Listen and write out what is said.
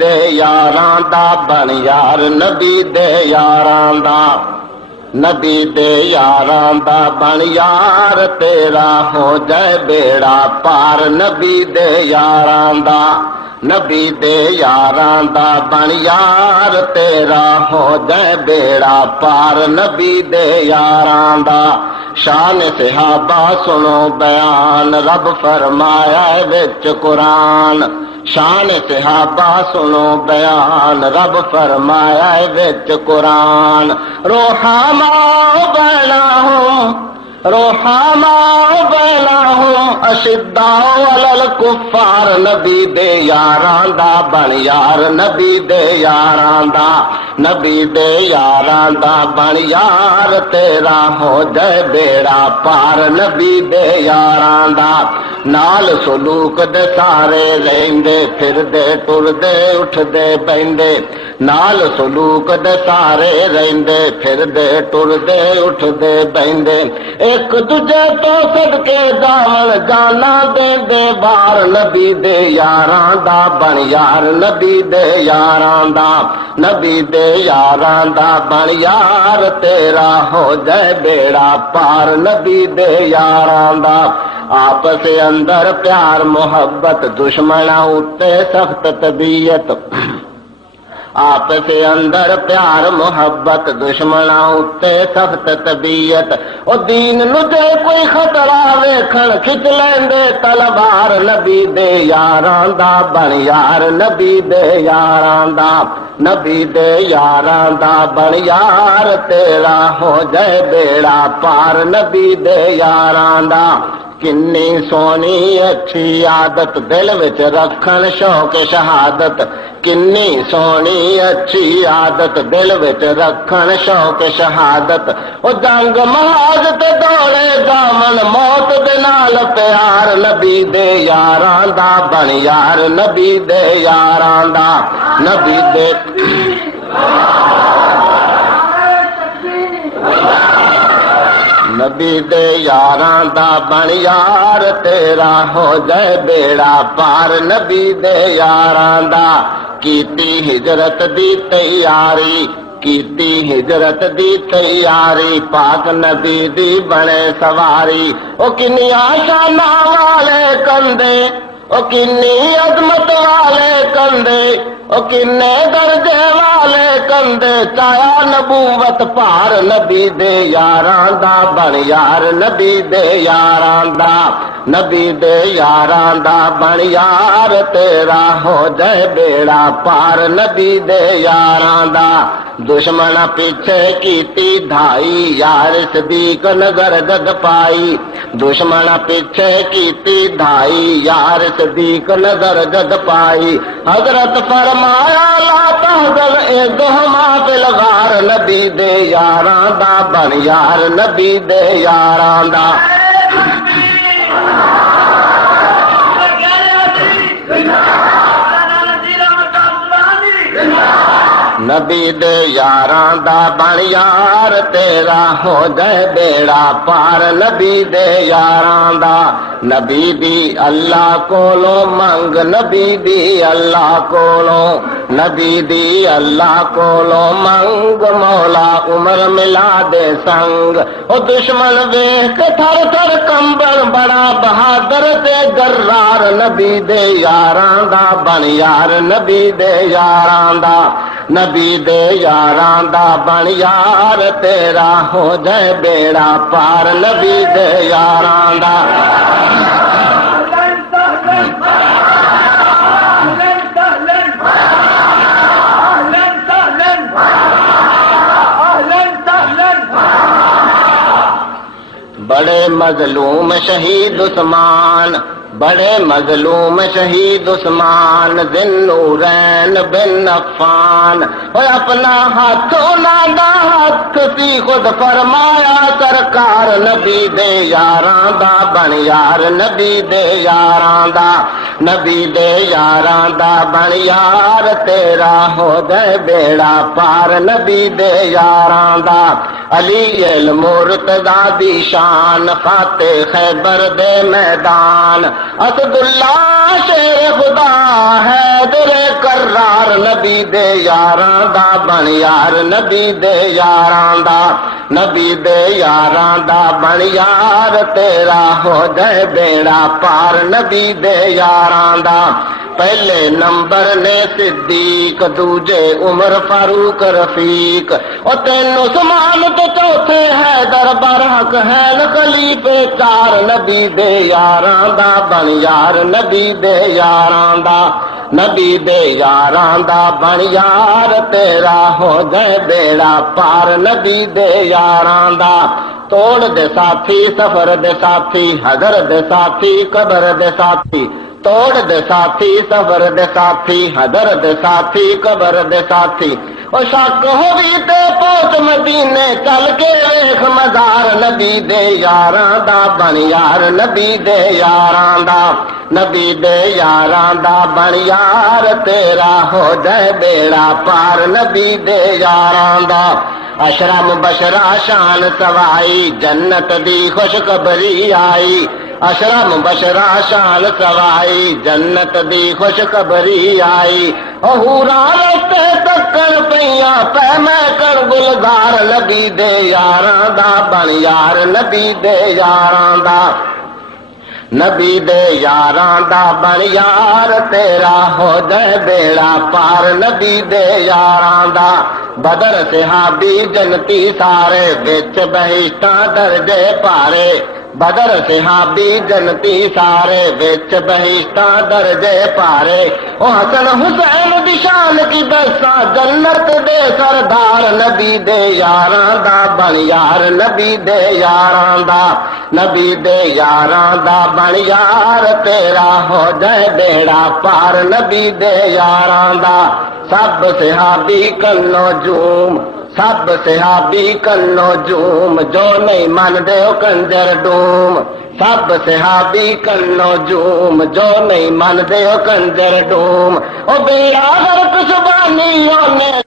दे यारां दा बन यार नबी दे यारां दा नबी दे यारां दा बन यार तेरा हो जाए बेड़ा पार नबी दे यारां दा नबी दे यारां दा बन यार तेरा हो जाए बेड़ा पार नबी दे यारां दा शान सहाबा सुनो बयान रब फरमाया विच कुरान शान सहाबा सुनो बयान रब फरमाया विच कुरान रोहामा बैनाहुम अशिद्दाउ अलल कुफ्फार नबी दे यारां दा बन यार नबी दे यारां दा नबी दे यारां दा बन यार तेरा हो जाए बेड़ा पार नबी दे यारां दा नाल सलूक दे सारे रहंदे फिरदे टुरदे उठदे बहिंदे नाल सलूक दे सारे रहंदे फिरदे टुरदे उठदे बहिंदे एक दूजे तो सदके दामन जाना दे बार नबी दे यारां दा बन यार नबी दे यारां दा नबी दे यारां दा बन यार तेरा हो जाए बेड़ा पार नबी दे यारां दा आपस अंदर प्यार मोहब्बत दुश्मना उत्ते सख्त तबीयत आपस अंदर प्यार मोहब्बत दुश्मना उत्ते सख्त तबीयत ओ दीन नु जे कोई खतरा वेखण खिच लेंदे तलवार नबी दे यारां दा बन यार नबी दे यारां दा नबी दे यारां दा बन यार तेरा हो जाए बेड़ा पार नबी दे यारां दा किन्नी सोनी अच्छी आदत दिल विच रखन शौक शहादत किन्नी सोनी अच्छी आदत दिल विच रखन शौक शहादत ओ जंग महाज ते दौड़े दामन मौत दे नाल प्यार नबी दे यारां दा बन यार नबी दे यारां दा नबी दे नबी दे यारां दा बन यार तेरा हो जाए बेड़ा पार नबी दे यारां दा कीती हिजरत दी तैयारी कीती हिजरत दी तैयारी पाक नबी दी बने सवारी ओ किन्नी शाना वाले कंदे ओ किन्नी अजमत वाले कंदे ओ किन्ने दर्जे वाले कंदे चाया नबूवत पार नबी दे यारां दा बन यार नबी दे यारां दा नबी दे यारां दा बन यार तेरा हो जाए बेड़ा पार नबी दे यारां दा दुश्मन पीछे कीती धाई यार सदीक नजर जद पाई दुश्मन पीछे कीती धाई यार सदीक नजर जद पाई हजरत फरमाया ला तहज़न ए दुहमा फिल गार नबी दे यारां दा बन यार नबी दे यारां दा नबी दे यारां दा बन यार तेरा हो जाए बेड़ा पार नबी दे यारां दा नबी दी अल्लाह कोलो मंग नबी दी अल्लाह कोलो नबी दी अल्लाह कोलो मंग मौला उमर मिला दे संग ओ दुश्मन वेख थर थर कंबल बड़ा बहादुर ते गर्रार नबी दे यारां दा बन यार नबी दे यारां दा नबी दे यारां दा बन यार तेरा हो जाए बेड़ा पार नबी दे यारां दा बड़े मजलूम शहीद उस्मान बड़े मजलूम शहीद उस्मान ज़िन्नूरैन बिन अफ़्फ़ान अपना हाथों नादा हथ सी खुद फरमाया सरकार नबी दे यारां दा बन यार नबी दे यारां दा نبی دے یاراں دا بن یار تیرا ہو جائے بیڑا پار نبی دے یاراں دا علی المرتضی دی شان فاتح خیبر دے میدان اسداللہ شیر خدا حیدر کرار نبی دے یاراں دا بن یار نبی دے یاراں دا نبی دے یاراں دا بن یار تیرا ہو جائے بیڑا پار نبی دے یاراں دا پہلے نمبر نے صدیق دوجے عمر فاروق رفیق اور تین عثمان تو چوتھے حیدر برحق ہے خلیفے چار نبی دے یاراں دا بن یار نبی دے یاراں دا نبی دے یاراں دا بن یار تیرا ہو جائے بیڑا پار نبی دے یاراں دا توڑ دے ساتھی سفر دے ساتھی حضر دے ساتھی قبر دے ساتھی توڑ دے ساتھی سفر دے ساتھی حضر دے ساتھی قبر دے ساتھی او شک ہوئی تے پہنچ مدینے چل کے ویکھ مزار نبی دے یاراں دا بن یار نبی دے یاراں دا نبی دے یاراں دا بن یار تیرا ہو جائے بیڑا پار نبی دے یاراں دا اشرا مبشرہ شان سوائی جنت دی خوشخبری آئی اشرا مبشرہ شان سوائی جنت دی خوشخبری آئی حورا رستے تکن پیاں پہ میں کر گلزار نبی دے یاراں دا بن یار نبی دے یاراں دا نبی دے یاراں دا بن یار تیرا ہو جائے بیڑا پار نبی دے یاراں دا بدر صحابی جنتی سارے وچ بہشتاں درجے پارے بدر صحابی جنتی سارے وچ بہشتاں درجے پارے او حسن حسین دی شان کی دساں جنت دے سردار نبی دے یاراں دا بن یار نبی دے یاراں دا نبی دے یاراں دا بن یار تیرا ہو جائے بیڑا پار نبی دے یاراں دا سب صحابی کنو جوم سب صحابی کنو جوم جو نہیں من دے او کنجر ڈوم سب صحابی کنو جوم جو نہیں من دے او کنجر ڈوم او بیڑا غرق سبحانی نے